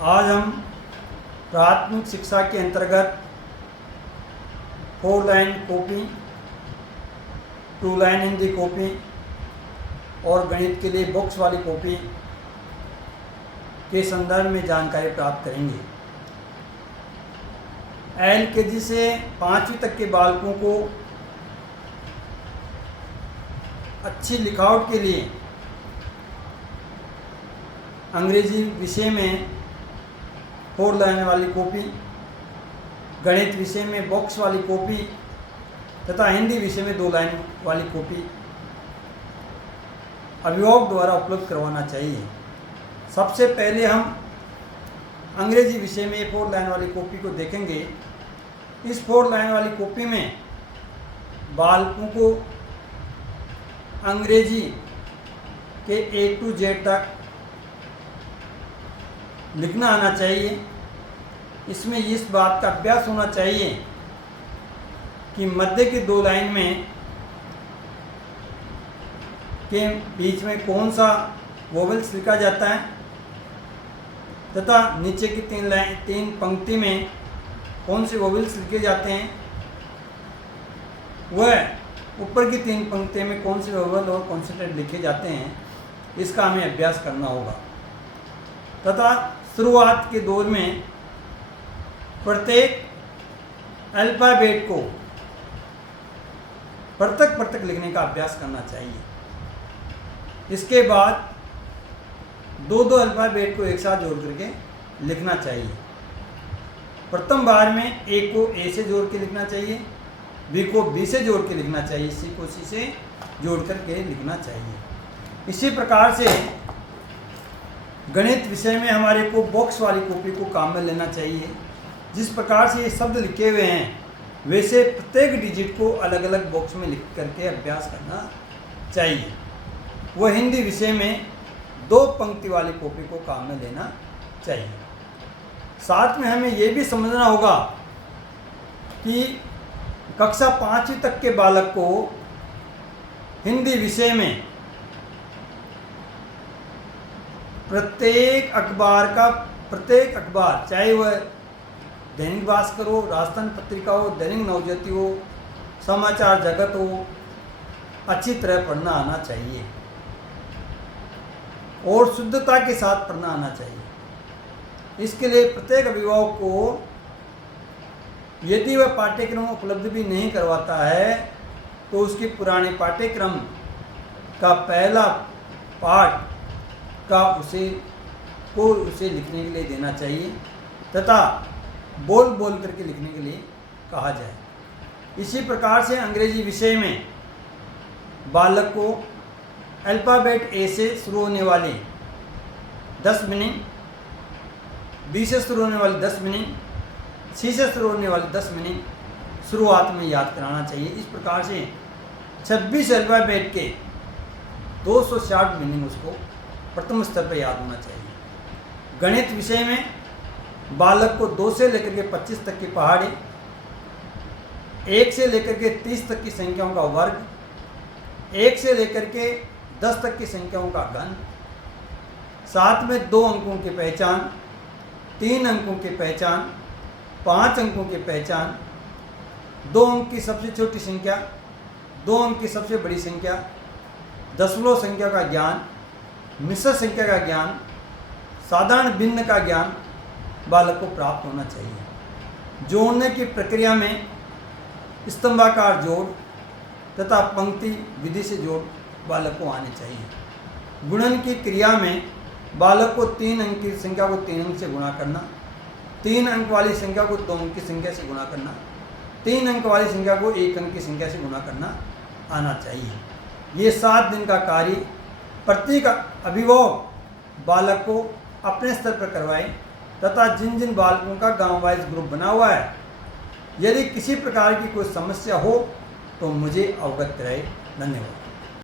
आज हम प्राथमिक शिक्षा के अंतर्गत 4 line copy, 2 line Hindi copy और गणित के लिए बॉक्स वाली कॉपी के संदर्भ में जानकारी प्राप्त करेंगे। LKG से 5वीं तक के बालकों को अच्छी लिखावट के लिए अंग्रेजी विषय में 4 लाइन वाली कॉपी, गणित विषय में बॉक्स वाली कॉपी तथा हिंदी विषय में 2 लाइन वाली कॉपी अभिभावक द्वारा उपलब्ध करवाना चाहिए। सबसे पहले हम अंग्रेजी विषय में 4 लाइन वाली कॉपी को देखेंगे। इस 4 लाइन वाली कॉपी में बालकों को अंग्रेजी के A to Z तक लिखना आना चाहिए। इसमें इस बात का अभ्यास होना चाहिए कि मध्य की 2 लाइन में के बीच में कौन सा वोवेल्स लिखा जाता है तथा नीचे की 3 पंक्ति में कौन से वोवेल्स लिखे जाते हैं, वह ऊपर की 3 पंक्ति में कौन से वोवेल और कॉन्सोनेंट लिखे जाते हैं, इसका हमें अभ्यास करना होगा। तथा शुरुआत के दौर में प्रत्येक अल्फ़ाबेट को पृथक पृथक लिखने का अभ्यास करना चाहिए। इसके बाद 2-2 अल्फ़ाबेट को एक साथ जोड़ करके लिखना चाहिए। प्रथम बार में A को A से जोड़ के लिखना चाहिए, B को B से जोड़ के लिखना चाहिए, C को C से जोड़ करके लिखना चाहिए। इसी प्रकार से गणित विषय में हमारे को बॉक्स वाली कॉपी को काम में लेना चाहिए। जिस प्रकार से ये शब्द लिखे हुए हैं वैसे प्रत्येक डिजिट को अलग अलग बॉक्स में लिख करके अभ्यास करना चाहिए। वह हिंदी विषय में 2 पंक्ति वाली कॉपी को काम में लेना चाहिए। साथ में हमें ये भी समझना होगा कि कक्षा 5वीं तक के बालक को हिंदी विषय में प्रत्येक अखबार चाहे वह दैनिक भास्कर हो, राजस्थान पत्रिका हो, दैनिक नवज्योति हो, समाचार जगत हो, अच्छी तरह पढ़ना आना चाहिए और शुद्धता के साथ पढ़ना आना चाहिए। इसके लिए प्रत्येक अभिभावक को यदि वह पाठ्यक्रम उपलब्ध भी नहीं करवाता है तो उसके पुराने पाठ्यक्रम का पहला पाठ का उसे लिखने के लिए देना चाहिए तथा बोल करके लिखने के लिए कहा जाए। इसी प्रकार से अंग्रेजी विषय में बालक को अल्फ़ाबेट A से शुरू होने वाले 10 मीनिंग, B से शुरू होने वाली 10 मीनिंग, C से शुरू होने वाली 10 मीनिंग शुरुआत में याद कराना चाहिए। इस प्रकार से 26 अल्फ़ाबेट के 260 मीनिंग उसको प्रथम स्तर पर याद होना चाहिए। गणित विषय में बालक को 2 से लेकर के 25 तक की पहाड़ी, 1 से लेकर के 30 तक की संख्याओं का वर्ग, 1 से लेकर के 10 तक की संख्याओं का घन, साथ में 2 अंकों की पहचान, 3 अंकों की पहचान, 5 अंकों की पहचान, 2 अंक की सबसे छोटी संख्या, 2 अंक की सबसे बड़ी संख्या, दशमलव संख्या का ज्ञान, मिश्र संख्या का ज्ञान, साधारण भिन्न का ज्ञान बालक को प्राप्त होना चाहिए। जोड़ने की प्रक्रिया में स्तंभाकार जोड़ तथा पंक्ति विधि से जोड़ बालक को आने चाहिए। गुणन की क्रिया में बालक को 3 अंक की संख्या को 3 अंक से गुणा करना, 3 अंक वाली संख्या को 2 अंक की संख्या से गुणा करना, 3 अंक वाली संख्या को 1 अंक की संख्या से गुणा करना आना चाहिए। ये 7 दिन का कार्य प्रत्येक अभिभावक बालक को अपने स्तर पर करवाएं तथा जिन बालकों का गांव वाइज ग्रुप बना हुआ है, यदि किसी प्रकार की कोई समस्या हो तो मुझे अवगत कराएं। धन्यवाद।